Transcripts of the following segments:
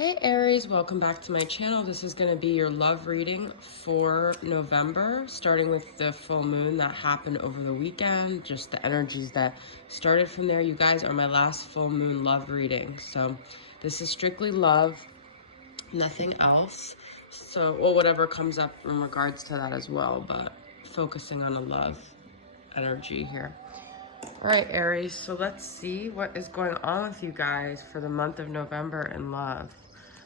Hey Aries, welcome back to my channel. This is going to be your love reading for November, starting with the full moon that happened over the weekend, just the energies that started from there. You guys are my last full moon love reading. So this is strictly love, nothing else. So, well, whatever comes up in regards to that as well, but focusing on a love energy here. All right, Aries, so let's see what is going on with you guys for the month of November in love.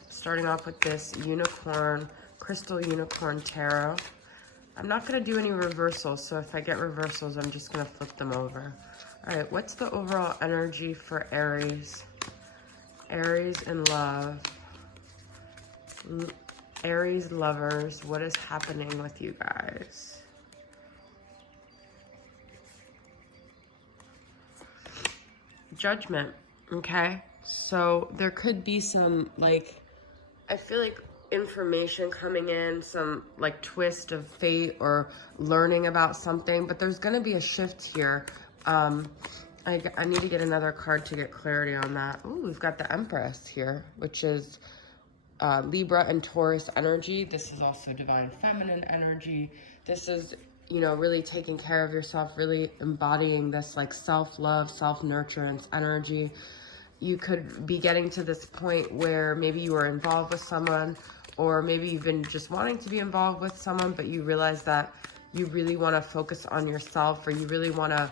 Starting off with this unicorn, crystal unicorn tarot. I'm not going to do any reversals, so if I get reversals, I'm just going to flip them over. All right, what's the overall energy for Aries? Aries in love. Aries lovers, what is happening with you guys? Judgment, okay? So there could be some, like, I feel like information coming in, some like twist of fate or learning about something, but there's going to be a shift here. I need to get another card to get clarity on that. Ooh, we've got the Empress here, which is Libra and Taurus energy. This is also divine feminine energy. This is, you know, really taking care of yourself, really embodying this like self-love, self-nurturance energy. You could be getting to this point where maybe you were involved with someone, or maybe you've been just wanting to be involved with someone, but you realize that you really want to focus on yourself, or you really want to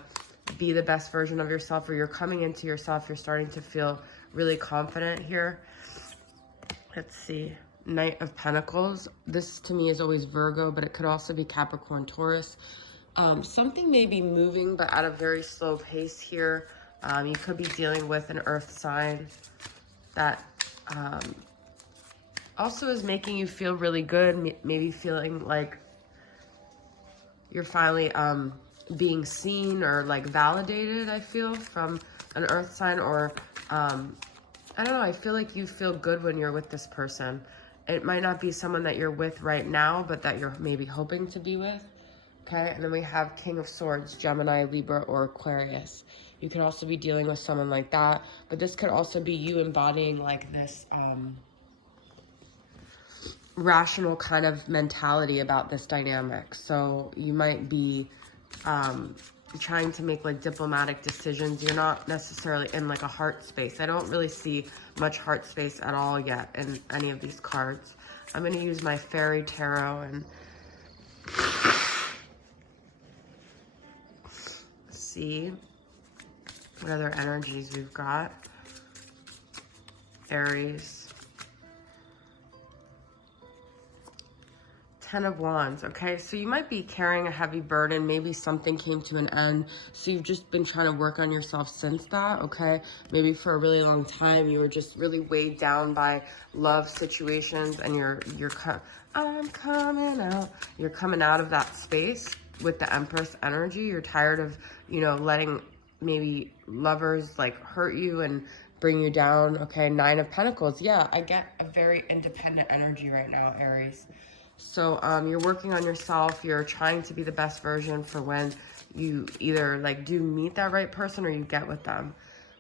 be the best version of yourself, or you're coming into yourself, you're starting to feel really confident here. Let's see. Knight of Pentacles. This to me is always Virgo, but it could also be Capricorn, Taurus. Something may be moving, but at a very slow pace here. You could be dealing with an earth sign that also is making you feel really good, maybe feeling like you're finally being seen or like validated, I feel, from an earth sign, or I don't know, I feel like you feel good when you're with this person. It might not be someone that you're with right now, but that you're maybe hoping to be with. Okay, and then we have King of Swords, Gemini, Libra, or Aquarius. You could also be dealing with someone like that, but this could also be you embodying like this rational kind of mentality about this dynamic. So you might be trying to make like diplomatic decisions. You're not necessarily in like a heart space. I don't really see much heart space at all yet in any of these cards. I'm going to use my fairy tarot and see what other energies we've got. Aries. 10 of Wands, okay? So you might be carrying a heavy burden. Maybe something came to an end, so you've just been trying to work on yourself since that, okay? Maybe for a really long time, you were just really weighed down by love situations, and I'm coming out. You're coming out of that space with the Empress energy. You're tired of, you know, letting maybe lovers like hurt you and bring you down, okay? 9 of Pentacles. Yeah, I get a very independent energy right now, Aries. So you're working on yourself. You're trying to be the best version for when you either like do meet that right person or you get with them.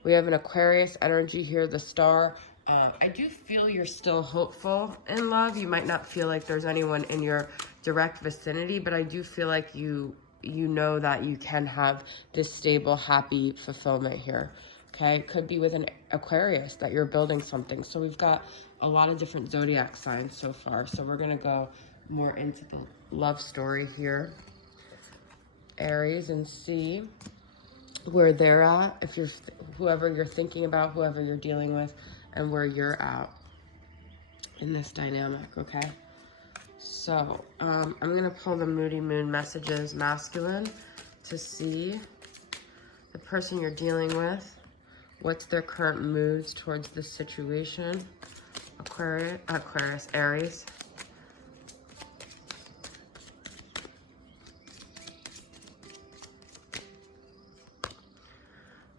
We have an Aquarius energy here, the Star. I do feel you're still hopeful in love. You might not feel like there's anyone in your direct vicinity, but I do feel like you know that you can have this stable, happy fulfillment here. Okay, it could be with an Aquarius that you're building something. So we've got a lot of different zodiac signs so far. So we're gonna go more into the love story here, Aries, and see where they're at, if you're whoever you're thinking about, whoever you're dealing with, and where you're at in this dynamic, okay? So I'm gonna pull the Moody Moon messages, masculine, to see the person you're dealing with. What's their current moods towards this situation? Aquarius, Aries.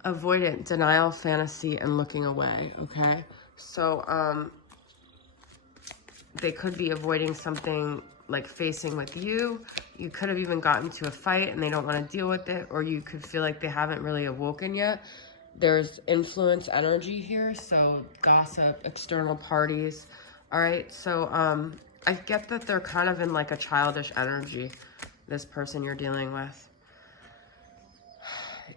Avoidant, denial, fantasy, and looking away, okay? So they could be avoiding something like facing with you. You could have even gotten to a fight and they don't want to deal with it, or you could feel like they haven't really awoken yet. There's influence energy here, so gossip, external parties. All right, so I get that they're kind of in like a childish energy, this person you're dealing with.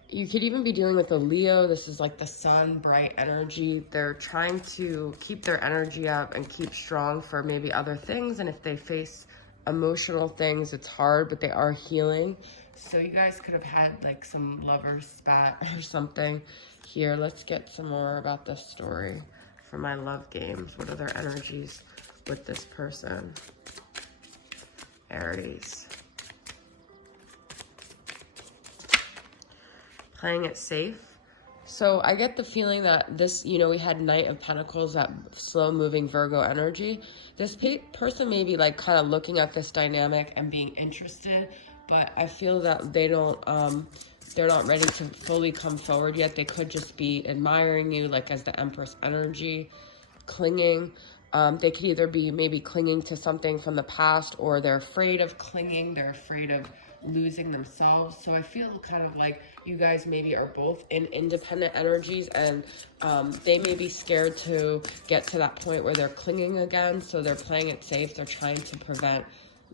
You could even be dealing with a Leo. This is like the sun, bright energy. They're trying to keep their energy up and keep strong for maybe other things. And if they face emotional things, it's hard, but they are healing. So you guys could have had like some lovers spat or something here. Let's get some more about this story for my love games. What are their energies with this person? Aries. Playing it safe. So I get the feeling that this, you know, we had Knight of Pentacles, that slow moving Virgo energy. This person may be like kind of looking at this dynamic and being interested, but I feel that they don't, they're not ready to fully come forward yet. They could just be admiring you, like as the Empress energy, clinging. They could either be maybe clinging to something from the past, or they're afraid of clinging. They're afraid of losing themselves. So I feel kind of like you guys maybe are both in independent energies, and they may be scared to get to that point where they're clinging again. So they're playing it safe. They're trying to prevent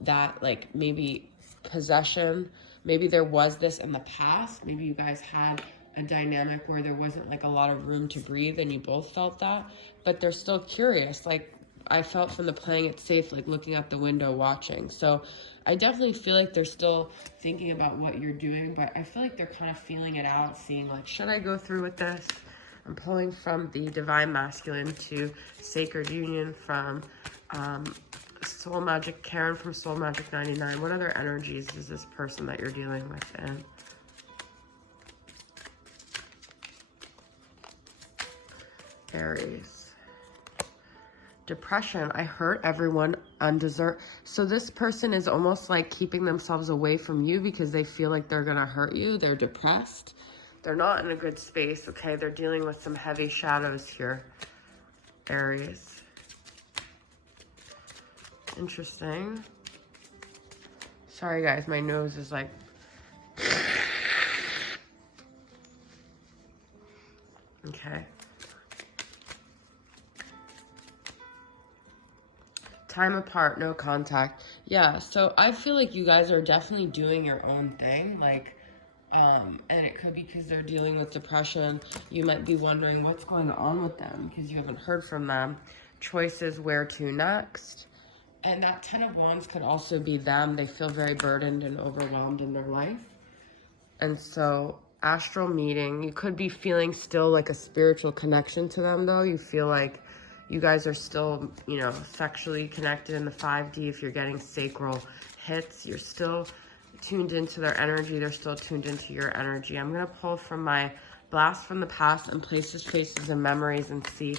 that, like maybe possession. Maybe there was this in the past. Maybe you guys had a dynamic where there wasn't like a lot of room to breathe, and you both felt that, but they're still curious. Like I felt from the playing it safe, like looking out the window, watching. So I definitely feel like they're still thinking about what you're doing, but I feel like they're kind of feeling it out, seeing like, should I go through with this? I'm pulling from the Divine Masculine to Sacred Union, from Soul Magic, Karen from Soul Magic 99. What other energies is this person that you're dealing with in? Aries. Depression. I hurt everyone undeserved. So this person is almost like keeping themselves away from you because they feel like they're going to hurt you. They're depressed. They're not in a good space, okay? They're dealing with some heavy shadows here, Aries. Interesting. Sorry, guys. My nose is like... Okay. Time apart, no contact. Yeah, so I feel like you guys are definitely doing your own thing. Like, and it could be because they're dealing with depression. You might be wondering what's going on with them because you haven't heard from them. Choices, where to next. And that 10 of Wands could also be them. They feel very burdened and overwhelmed in their life. And so, astral meeting, you could be feeling still like a spiritual connection to them, though. You feel like you guys are still, you know, sexually connected in the 5D. If you're getting sacral hits, you're still tuned into their energy. They're still tuned into your energy. I'm going to pull from my Blast from the Past and Places, Faces, and Memories and see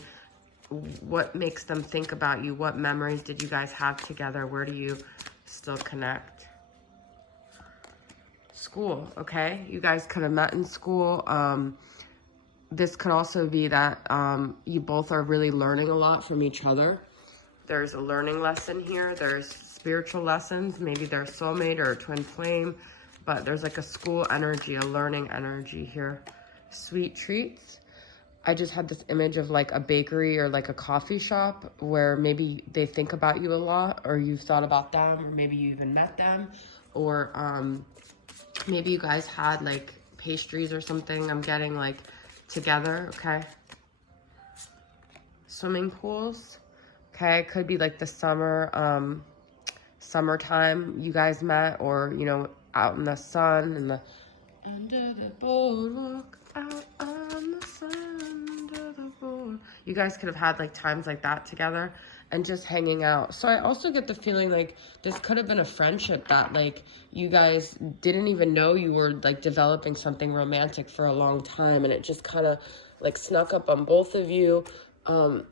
what makes them think about you. What memories did you guys have together? Where do you still connect? School, okay? You guys could have met in school. This could also be that you both are really learning a lot from each other. There's a learning lesson here. There's spiritual lessons. Maybe they're soulmate or a twin flame. But there's like a school energy, a learning energy here. Sweet treats. I just had this image of like a bakery or like a coffee shop where maybe they think about you a lot, or you've thought about them, or maybe you even met them. Or maybe you guys had like pastries or something. I'm getting like together, okay? Swimming pools, okay? It could be like the summertime you guys met, or, you know, out in the sun, and the under the boardwalk, out on the sun, under the board. You guys could have had like times like that together and just hanging out. So I also get the feeling like this could have been a friendship that like you guys didn't even know you were like developing something romantic for a long time, and it just kind of like snuck up on both of you.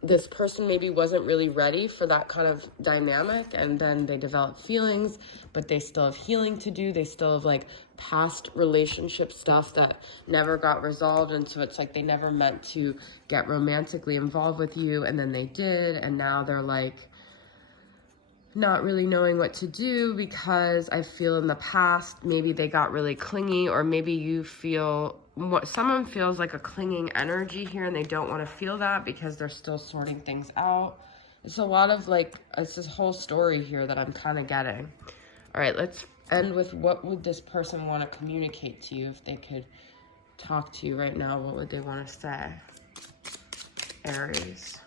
This person maybe wasn't really ready for that kind of dynamic, and then they develop feelings, but they still have healing to do. They still have like past relationship stuff that never got resolved, and so it's like they never meant to get romantically involved with you, and then they did, and now they're like not really knowing what to do, because I feel in the past, maybe they got really clingy, or maybe you feel what someone feels like a clinging energy here, and they don't want to feel that because they're still sorting things out. It's a lot of like, it's this whole story here that I'm kind of getting. All right, let's end with, what would this person want to communicate to you if they could talk to you right now? What would they want to say? Aries.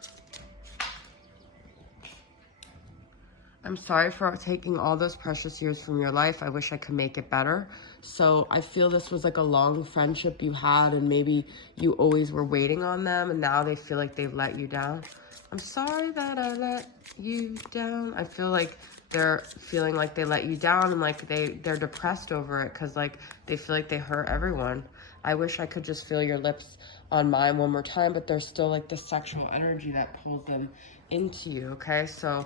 I'm sorry for taking all those precious years from your life. I wish I could make it better. So I feel this was like a long friendship you had, and maybe you always were waiting on them, and now they feel like they've let you down. I'm sorry that I let you down. I feel like they're feeling like they let you down, and like they're depressed over it, because like they feel like they hurt everyone. I wish I could just feel your lips on mine one more time, but there's still like the sexual energy that pulls them into you, okay? So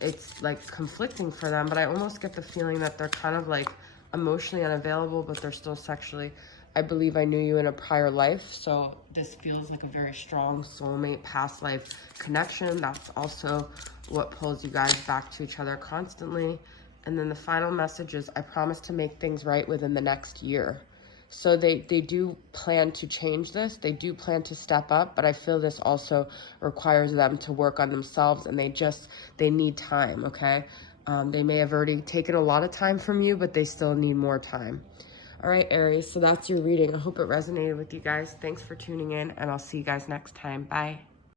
it's like conflicting for them, but I almost get the feeling that they're kind of like emotionally unavailable, but they're still sexually. I believe I knew you in a prior life, so this feels like a very strong soulmate past life connection. That's also what pulls you guys back to each other constantly. And then the final message is, I promise to make things right within the next year. So they do plan to change this. They do plan to step up, but I feel this also requires them to work on themselves, and they need time, okay? They may have already taken a lot of time from you, but they still need more time. All right, Aries, so that's your reading. I hope it resonated with you guys. Thanks for tuning in, and I'll see you guys next time. Bye.